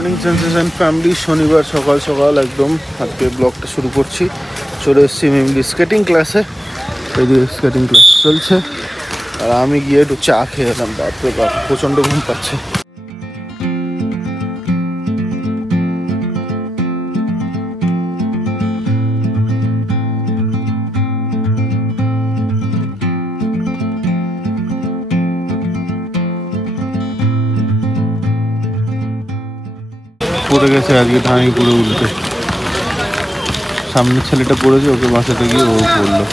Morning sensation family শনিবার সকাল সকাল একদম আজকে ব্লগটা শুরু করছি। চলে এসেছি মেনলি স্কেটিং ক্লাসে। এই যে স্কেটিং ক্লাস চলছে আর আমি গিয়ে একটু চা খেয়ে এলাম। বাপরে বাপ প্রচণ্ড ঘুম পাচ্ছে। পড়ে গেছে আজকে ধানি পুরো উল্টে। সামনের ছেলেটা পড়েছে, ওকে বাঁচাতে গিয়ে ও পড়লো।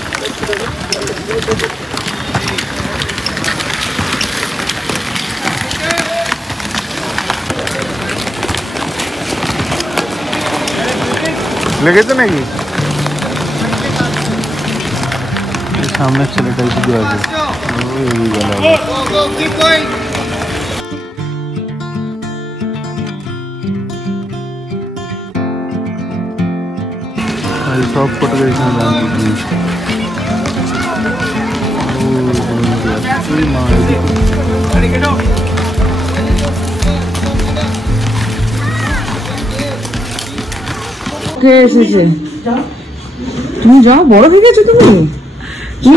লেগেছে নাকি? সামনের ছেলেটাই শুধু আছে। সব কটা এসেছে। তুমি যাও, বড় হয়ে গেছো। তুমি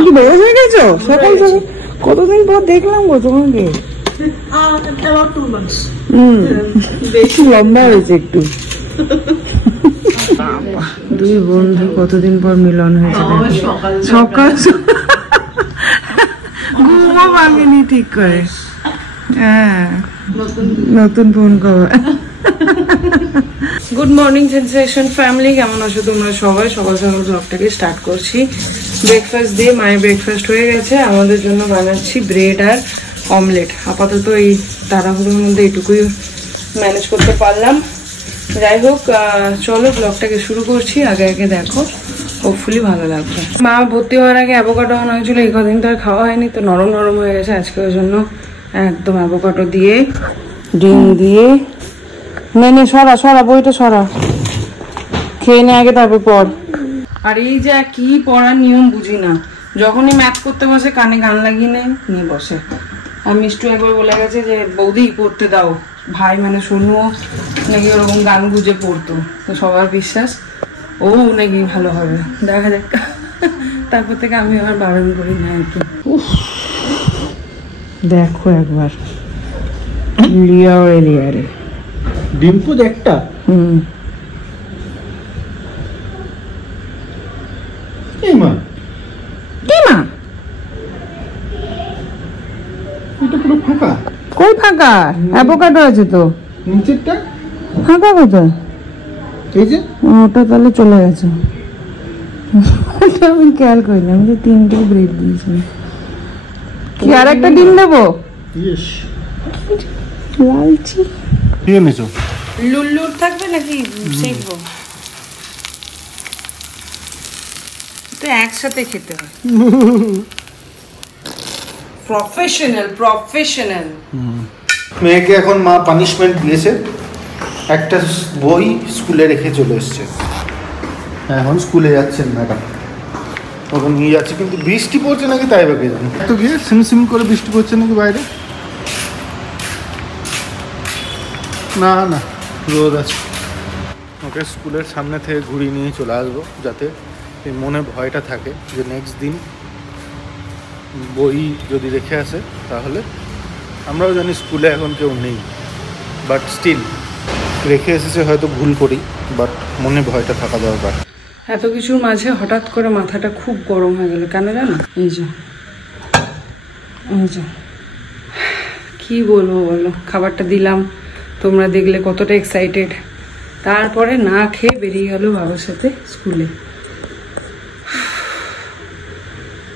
কি বড় হয়ে গেছো? সকাল সকাল কতদিন পর দেখলাম গো তোমাকে। বেশি লম্বা হয়েছে একটু। দুই বন্ধু কতদিন পর মিলন হয়েছে। সকাল ঘুমও ভাঙেনি ঠিক করে। হ্যাঁ, নতুন phone cover. Good morning sensation family, কেমন আছো তোমরা সবাই? সকাল সকাল ব্লগটাকে স্টার্ট করছি ব্রেকফাস্ট দিয়ে। মায়ের ব্রেকফাস্ট হয়ে গেছে, আমাদের জন্য বানাচ্ছি ব্রেড আর অমলেট। আপাতত এই তাড়াহুড়োর মধ্যে এইটুকুই ম্যানেজ করতে পারলাম। যাই হোক, চলো ব্লগটাকে শুরু করছি। আগে আগে দেখো, হোপফুলি ভালো লাগবে। মা ভর্তি হওয়ার আগে অ্যাভোকাডো আনা হয়েছিল, এই কদিন তো আর খাওয়া হয়নি, তো নরম নরম হয়ে গেছে। আজকে ওই জন্য একদম অ্যাভোকাডো দিয়ে ডিম দিয়ে নে সরা সরা বইটা সরা, খেয়ে নে আগে তারপর পর। আর এই যে কি পড়ার নিয়ম বুঝি না, যখনই ম্যাথ করতে বসে কানে গান লাগিয়ে নিয়ে বসে। আর মিষ্টু একবার বলে গেছে যে বৌদি পড়তে দাও, ভাই মানে শুনুও নাকি ওরকম গান গুজে পড়তো, তো সবার বিশ্বাস ও নাকি ভালো হবে। দেখা যাক, তারপর থেকে আমি আবার বারণ করি না আর কি। দেখো একবার লিয়ারে ডিম্পু একটা ফাঁকা। কই ফাঁকা? অ্যাভোকাডো আছে তো নিচেরটা ফাঁকা কোথায়? এই যে ওটা তাহলে চলে গেছে। আমি খেয়াল করিনি, আমি তো 3টে ব্রেড দিয়েছি। কি আর একটা ডিম দেবো? লালচি দিয়ে নিছো? লুল্লুর থাকবে নাকি শিখবো? তো একসাথে খেতে হয়। প্রফেশনাল। মেয়েকে এখন মা পানিশমেন্ট দিয়েছে, একটা বই স্কুলে রেখে চলে এসছে। এখন স্কুলে যাচ্ছেন ম্যাডাম, ওকে নিয়ে যাচ্ছে। কিন্তু বৃষ্টি পড়ছে নাকি তাই বাকি জানি তো, গিয়ে সিম করে বৃষ্টি পড়ছে নাকি বাইরে। না না, রোদ আছে। ওকে স্কুলের সামনে থেকে ঘুরিয়ে নিয়ে চলে আসবো, যাতে এই মনে ভয়টা থাকে যে নেক্সট দিন বই যদি রেখে আসে তাহলে আমরাও জানি স্কুলে এখন কেউ নেই, বাট স্টিল রেখে এসেছে, হয়তো ভুল করি, বাট মনে ভয়টা থাকা দরকার। এত কিছুর মাঝে হঠাৎ করে মাথাটা খুব গরম হয়ে গেল, কেন জানো? এই যে কি বলবো বলো, খাবারটা দিলাম, তোমরা দেখলে কতটা এক্সাইটেড। তারপরে না খেয়ে বেরিয়ে গেল বাবার সাথে স্কুলে।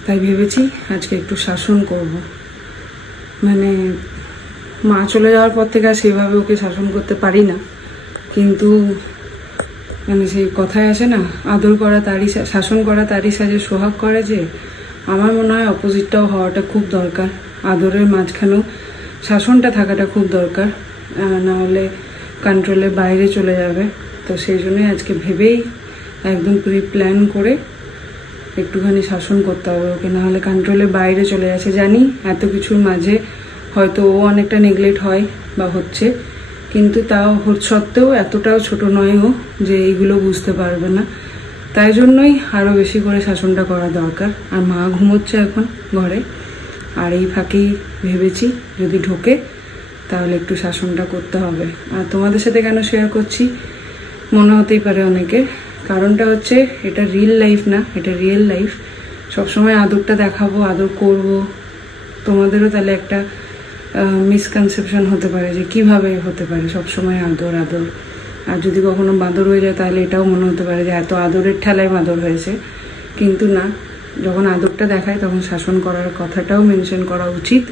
তাই ভেবেছি আজকে একটু শাসন করব। মানে মা চলে যাওয়ার পর থেকে আর সেভাবে ওকে শাসন করতে পারি না, কিন্তু মানে সেই কথায় আসে না, আদর করা তারই শাসন করা তারই সাজে সোহাগ করে, যে আমার মনে হয় অপোজিটটাও হওয়াটা খুব দরকার। আদরের মাঝখানেও শাসনটা থাকাটা খুব দরকার, না হলে কন্ট্রোলের বাইরে চলে যাবে। তো সেই জন্যই আজকে ভেবেই একদম প্রি প্ল্যান করে একটুখানি শাসন করতে হবে ওকে, না হলে কন্ট্রোলের বাইরে চলে আসে। জানি এত কিছুর মাঝে হয়তো ও অনেকটা নেগলেক্ট হয় বা হচ্ছে, কিন্তু তাও সত্ত্বেও এতটাও ছোট নয় ও যে এইগুলো বুঝতে পারবে না। তাই জন্যই আরও বেশি করে শাসনটা করা দরকার। আর মা ঘুমোচ্ছে এখন ঘরে, আর এই ফাঁকেই ভেবেছি যদি ঢোকে তাহলে একটু শাসনটা করতে হবে। আর তোমাদের সাথে কেন শেয়ার করছি মনে হতেই পারে অনেকে, কারণটা হচ্ছে এটা রিয়েল লাইফ না, এটা রিয়েল লাইফ। সবসময় আদরটা দেখাবো, আদর করব, তোমাদেরও তাহলে একটা মিসকনসেপশন হতে পারে যে কিভাবে হতে পারে সবসময় আদর আদর। আর যদি কখনো বাঁদর হয়ে যায় তাহলে এটাও মনে হতে পারে যে এত আদরের ঠেলায় বাঁদর হয়েছে, কিন্তু না, যখন আদরটা দেখায় তখন শাসন করার কথাটাও মেনশন করা উচিত।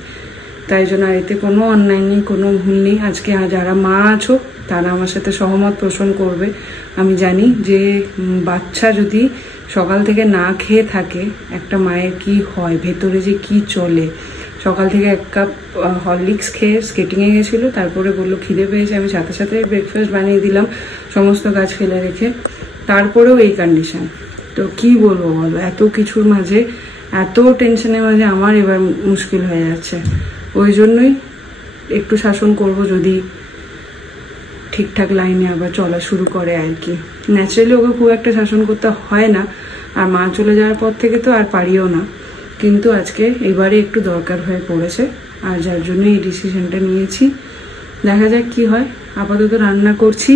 তাই জন্য এতে কোনো অন্যায় নেই, কোনো ভুল নেই। আজকে যারা মা আছো তারা আমার সাথে সহমত পোষণ করবে। আমি জানি যে বাচ্চা যদি সকাল থেকে না খেয়ে থাকে একটা মায়ের কি হয়, ভেতরে যে কি চলে। সকাল থেকে 1 কাপ হরলিক্স খেয়ে স্কেটিংয়ে গেছিলো, তারপরে বললো খিদে পেয়েছে, আমি সাথে সাথে ব্রেকফাস্ট বানিয়ে দিলাম সমস্ত কাজ ফেলে রেখে, তারপরেও এই কন্ডিশন। তো কি বলবো বলো, এত কিছুর মাঝে, এত টেনশনের মাঝে আমার এবার মুশকিল হয়ে যাচ্ছে। ওই জন্যই একটু শাসন করব যদি ঠিকঠাক লাইনে আবার চলা শুরু করে আর কি। ন্যাচারালি ওকে খুব একটা শাসন করতে হয় না, আর মা চলে যাওয়ার পর থেকে তো আর পারিও না, কিন্তু আজকে এবারে একটু দরকার হয়ে পড়েছে, আর যার জন্য এই ডিসিশনটা নিয়েছি। দেখা যাক কি হয়। আপাতত রান্না করছি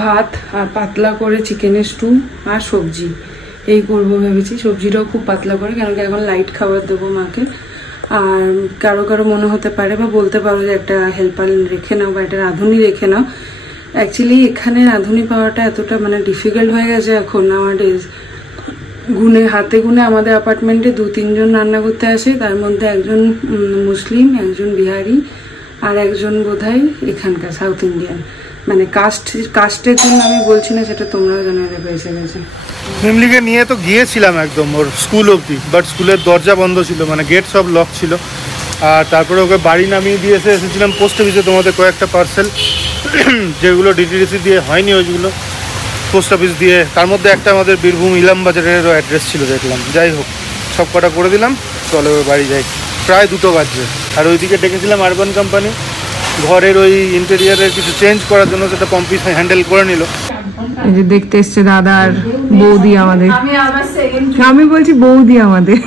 ভাত আর পাতলা করে চিকেনের স্টু আর সবজি, এই করবো ভেবেছি। সবজিটাও খুব পাতলা করে, কেন কি এখন লাইট খাবার দেবো মাকে। আর কারো কারো মনে হতে পারে বা বলতে পারো যে একটা হেল্পার রেখে নাও বা একটা রাঁধুনি রেখে নাও। অ্যাকচুয়ালি এখানে রাঁধুনি পাওয়াটা এতটা ডিফিকাল্ট হয়ে গেছে এখন নাওয়াডেজ। হাতে গুনে আমাদের অ্যাপার্টমেন্টে 2-3 জন রান্না করতে আসে, তার মধ্যে একজন মুসলিম, একজন বিহারি, আর একজন বোধহয় এখানকার সাউথ ইন্ডিয়ান। কাস্টের জন্য আমি বলছি না, সেটা তোমরাও জানো, এটা এসে গেছে। ফ্যামিলিকে নিয়ে তো গিয়েছিলাম একদম ওর স্কুল অবধি, বাট স্কুলের দরজা বন্ধ ছিল, গেট সব লক ছিল। আর তারপরে ওকে বাড়ি নামিয়ে দিয়ে এসেছিলাম পোস্ট অফিসে। তোমাদের কয়েকটা পার্সেল যেগুলো ডিটিডিসি দিয়ে হয়নি ওইগুলো পোস্ট অফিস দিয়ে, তার মধ্যে একটা আমাদের বীরভূম ইলাম বাজারেরও অ্যাড্রেস ছিল দেখলাম। যাই হোক, সব কটা করে দিলাম, চলো বাড়ি যাই। প্রায় 2টো বাজছে। আর ওইদিকে ডেকেছিলাম আরবান কোম্পানি, ঘরের ওই ইন্টেরিয়ারের কিছু চেঞ্জ করার জন্য, সেটা পম্পি হ্যান্ডেল করে নিল। এই যে দেখতে এসছে দাদা আর বৌদি আমাদের, আমি বলছি বৌদি আমাদের।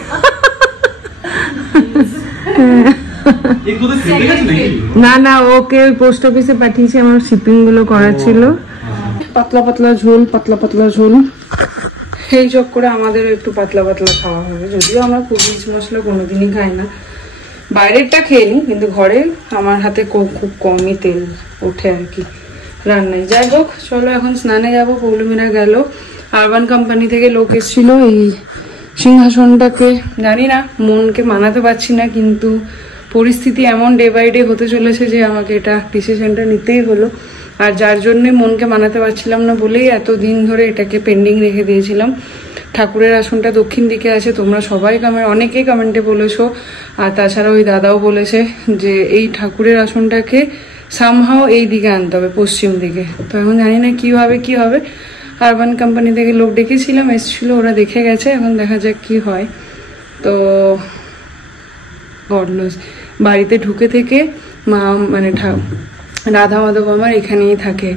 না না, ওকে পোস্ট অফিসে পাঠিয়েছি, আমার শিপিং গুলো করার ছিল। পাতলা পাতলা ঝোল, পাতলা পাতলা ঝোল, এই চক করে আমাদের একটু পাতলা পাতলা খাওয়া হবে। যদিও আমরা খুব রিচ মশলা কোনোদিনই খাই না, বাইরেরটা খেয়ে নিই, কিন্তু ঘরে আমার হাতে খুব কমই তেল ওঠে আর কি রান্নায়। যাই হোক, চলো এখন স্নানে যাবো। পৌলমীরা গেল, আরবান কোম্পানি থেকে লোক এসেছিল এই সিংহাসনটাকে, জানি না, মনকে মানাতে পারছি না, কিন্তু পরিস্থিতি এমন ডে বাই ডে হতে চলেছে যে আমাকে এটা ডিসিশনটা নিতেই হলো। আর যার জন্যে মনকে মানাতে পারছিলাম না বলেই এতদিন ধরে এটাকে পেন্ডিং রেখে দিয়েছিলাম। ঠাকুরের আসনটা দক্ষিণ দিকে আছে, তোমরা সবাই অনেকেই কমেন্টে বলেছো, আর তাছাড়া ওই দাদাও বলেছে যে এই ঠাকুরের আসনটাকে সামহাও এই দিকে আনতে হবে, পশ্চিম দিকে। তো এখন জানি না কিভাবে কি হবে। আরবান কোম্পানি থেকে লোক ডেকেছিলাম, এসেছিল, ওরা দেখে গেছে, এখন দেখা যাক কি হয়। তো গডনোস, বাড়িতে ঢুকে থেকে মা রাধা মাধব আমার এখানেই থাকে,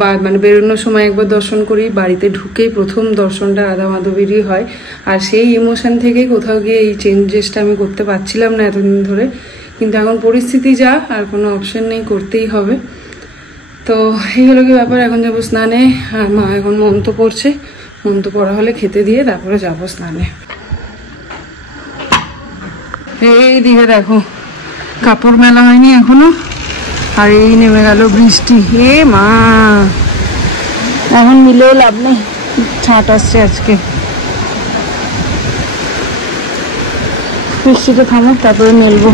বা বেরোনোর সময় একবার দর্শন করি, বাড়িতে ঢুকেই প্রথম দর্শনটা রাধা মাধবেরই হয়। আর সেই ইমোশন থেকেই কোথাও গিয়ে এই চেঞ্জেসটা আমি করতে পারছিলাম না এতদিন ধরে, কিন্তু এখন পরিস্থিতি যা, আর কোনো অপশন নেই, করতেই হবে। তো এই হলো কি ব্যাপার। এখন যাবো স্নানে, আর মা এখন মন্ত্র পড়ছে, মন্ত্র পড়া হলে খেতে দিয়ে তারপরে যাবো স্নানে। এই দিকে দেখো, কাপড় মেলা হয়নি এখনো, আর এই নেমে গেল বৃষ্টি। হে মা, এখন মিলেও লাভ নেই, ছাট আসছে আজকে। বৃষ্টিটা থামুক তারপরে মেলবো।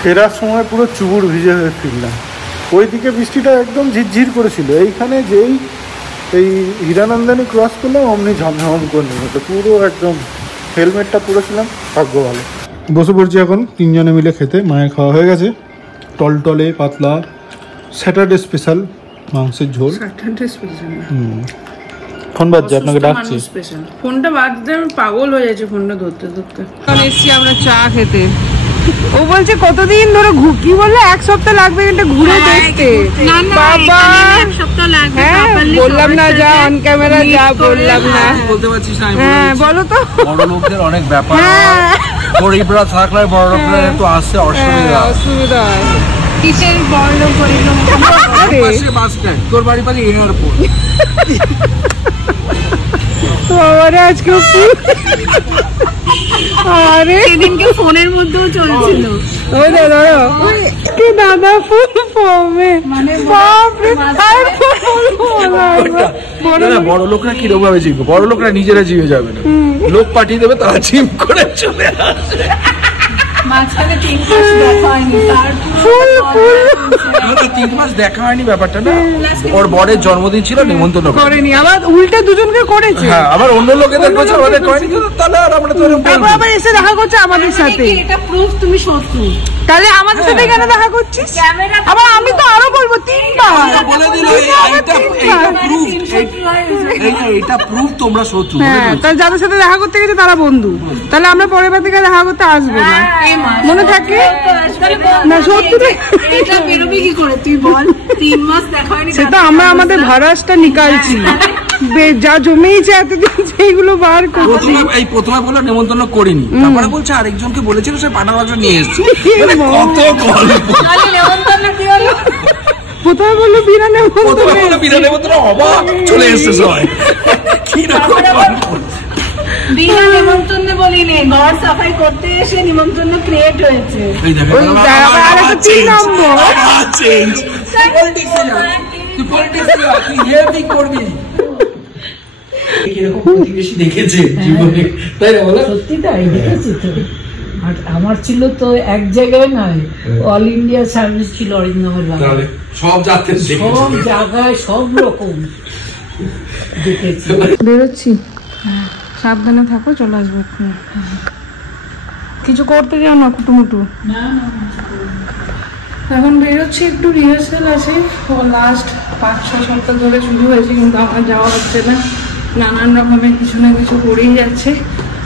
ফেরার সময় পুরো চুবুর ভিজে হয়ে ফিরলাম। ওইদিকে বৃষ্টিটা একদম ঝিরঝির করেছিল, এইখানে যেই এই হীরানন্দানি ক্রস করলাম অমনি ঝমঝম করে নিল, তো পুরো একদম হেলমেটটা পরেছিলাম, ভাগ্য ভালো। বসে পড়ছি এখন 3 জনে মিলে খেতে। মায়ের খাওয়া হয়ে গেছে, টলটলে পাতলা স্যাটারডে স্পেশাল মাংসের ঝোল। Saturday special? ফোন বাজছে, আপনাকে ডাকছি। ফোনটা বাজতে পাগল হয়ে যাচ্ছে, ফোনটা ধরতে ধরতে। এসছি আমরা চা খেতে, ও বলছে কতদিন ধরে কি বললে 1 সপ্তাহ লাগবে এটা ঘুরে দেখতে। বাবা হ্যাঁ বললাম না যা অন ক্যামেরা যা বললাম না বলতে পারছিস না। হ্যাঁ বলো তো। বড় লোকদের অনেক ব্যাপার, গরিবরা থাকলে বড় লোকরা একটু আসতে অসুবিধা হয়। কিসের বড় লোক গরিব লোক? বাস স্ট্যান্ড, তোর বাড়ি পাশে এয়ারপোর্ট। বাবারে আজকে আরে সেদিনকে ফোনের মধ্যেও চলছিল। ওই দাদা কি দাদা ফুল ফর্মে মানে বাপরে। বড় লোকরা কিরকম ভাবে জিমবে? বড় লোকরা নিজেরা জিমে যাবে না, লোক পাঠিয়ে দেবে, তারা জিম করে চলে আসবে। মাঝখানে 3 মাস দেখা হয়নি, তার 3 মাস দেখা হয়নি ব্যাপারটা না। ওর বরের জন্মদিন ছিল, নিমন্ত্রণ করেনি, আবার উল্টে দুজনকে করেছে। হ্যাঁ আবার অন্য লোকেদের কাছে আমাদের করেনি, তাহলে আর আমরা তো আবার এসে দেখা করছে আমাদের সাথে। এটা প্রুফ তুমি শত্রু, তাহলে আমাদের সাথে কেন দেখা করছিস? আবার আমি তো আরো বলবো 3 বার বলে দিল এইটা প্রুফ তোমরা শত্রু। হ্যাঁ তাহলে যাদের সাথে দেখা করতে গেছে তারা বন্ধু, তাহলে আমরা পরের বার থেকে দেখা করতে আসবো না, মনে থাকে না? সত্যি এটা বেরোবে কি করে তুই বল? 3 মাস দেখা হয়নি, সেটা আমরা আমাদের ভাড়াসটা নিকালছি, যা জমেইছে এতদিন সেইগুলো বার করছি। এই প্রথমে বলে নেমন্তন্ন করিনি, তারপরে বলছে আরেকজনকে বলেছিল সে পাটা মাংস নিয়ে এসেছে। কত গল্প। নেমন্তন্ন কি হলো? প্রথমে বললো বিনা নেমন্তন্ন, অবাক চলে এসেছে সবাই। কি রকম বিনা নেমন্তন্নে বলিনি, ঘর সাফাই করতে এসে নিমন্ত্রণ ক্রিয়েট হয়েছে। আমার ছিল তো এক জায়গায় নয়, অল ইন্ডিয়া সার্ভিস ছিল অরিন্দমের বাংলা, সব জায়গায় সব রকম দেখেছি। বেরোচ্ছি, সাবধানে থাকো, চলে আসবো এক্ষুনি। কিছু করতে যাও না কুটুমুটু? এখন বেরোচ্ছি, একটু রিহার্সাল আছে, লাস্ট 5-6 সপ্তাহ ধরে শুরু হয়েছে কিন্তু আমার যাওয়া হচ্ছে না, নানান রকমের কিছু না কিছু করেই যাচ্ছে।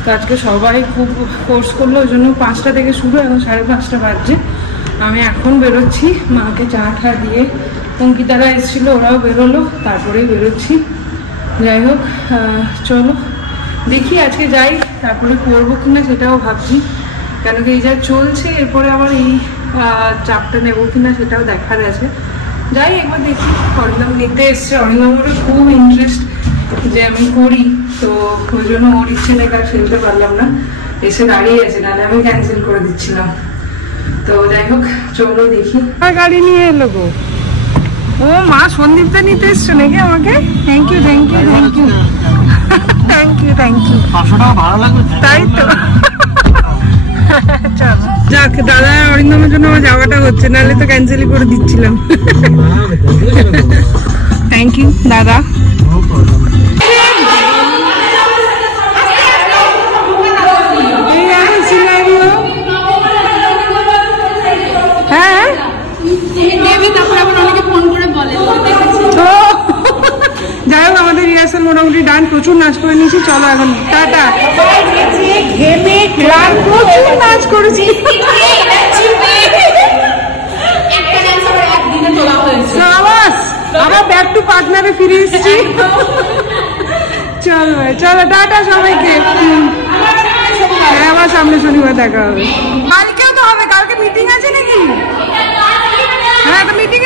তো আজকে সবাই খুব ফোর্স করলো, ওই জন্য 5টা থেকে শুরু, এখন 5:30 বাজছে। আমি এখন বেরোচ্ছি, মাকে চা ঠা দিয়ে, অঙ্কিতারা এসেছিলো, ওরাও বেরোলো, তারপরেই বেরোচ্ছি। যাই হোক চলো দেখি আজকে যাই, তারপরে করবো কিনা সেটাও ভাবছি, কেন কি এই যা চলছে এরপরে আবার এই চাপটা নেবো কিনা সেটাও দেখার আছে। যাই একবার দেখি। অরিন্দম নিতে এসছে, অরিন্দমেরও খুব ইন্টারেস্ট যে আমি করি, তো ওই জন্য ওর ইচ্ছে দেখে আর ফেলতে পারলাম না, এসে দাঁড়িয়ে আছে, নাহলে আমি ক্যান্সেল করে দিচ্ছিলাম। তো যাই হোক চলো দেখি। গাড়ি নিয়ে এলো গো, ও মা সন্দীপটা নিতে এসছো নাকি আমাকে? Thank you thank you thank you thank you thank you. 500 টাকা ভাড়া লাগবে তাই তো। যাক দাদা অরিন্দমের জন্য আমার যাওয়াটা হচ্ছে, নাহলে তো ক্যান্সেলই করে দিচ্ছিলাম। থ্যাংক ইউ দাদা। হ্যাঁ যাই হোক আমাদের রিহার্সাল মোটামুটি ডান, প্রচুর নাচ করে নিয়েছি, চলো এখন টাটা। প্রচুর নাচ করেছি, আবার ব্যাক টু পার্টনারে ফিরে এসেছি। চলো চলো টাটা সবাইকে, আবার সামনে শনিবার দেখা হবে। কালকেও তো হবে, কালকে মিটিং আছে নাকি? হ্যাঁ তো মিটিং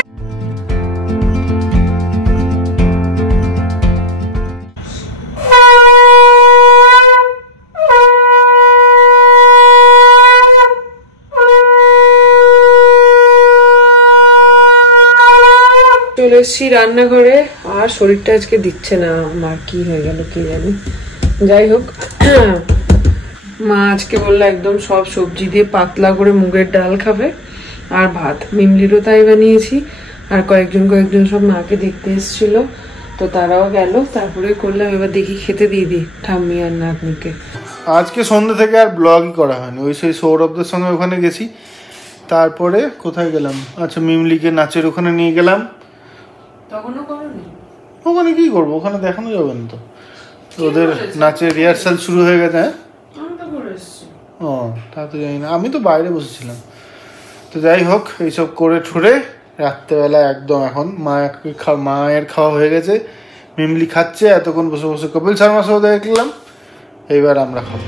চলে এসছি রান্নাঘরে, আর শরীরটা আজকে দিচ্ছে না আমার, কি হয়ে গেল কি জানি। যাই হোক মা আজকে বললো একদম সব সবজি দিয়ে পাতলা করে মুগের ডাল খাবে আর ভাত, মিমলিরও তাই বানিয়েছি, আর কয়েকজন সব মাকে দেখতে এসেছিল, তো তারাও গেল, তারপরে করলাম এবার দেখি খেতে দিয়ে দিই ঠাম্মি আর নাতনিকে। আজকে সন্ধ্যে থেকে আর ব্লগই করা হয়নি, ওই সেই সৌরভদের সঙ্গে ওখানে গেছি, তারপরে কোথায় গেলাম, আচ্ছা মিমলিকে নাচের ওখানে নিয়ে গেলাম। তখনও করোনি? ওখানে কি করবো, ওখানে দেখানো যাবে না তো, ওদের নাচের রিহার্সাল শুরু হয়ে গেছে। হ্যাঁ ও তা তো জানি না, আমি তো বাইরে বসেছিলাম। তো যাই হোক, এইসব করে ঠুরে রাত্রেবেলা একদম এখন মায়ের খাওয়া হয়ে গেছে, মিমলি খাচ্ছে, এতক্ষণ বসে বসে কপিল শর্মা শো দেখলাম, এইবার আমরা খাবো।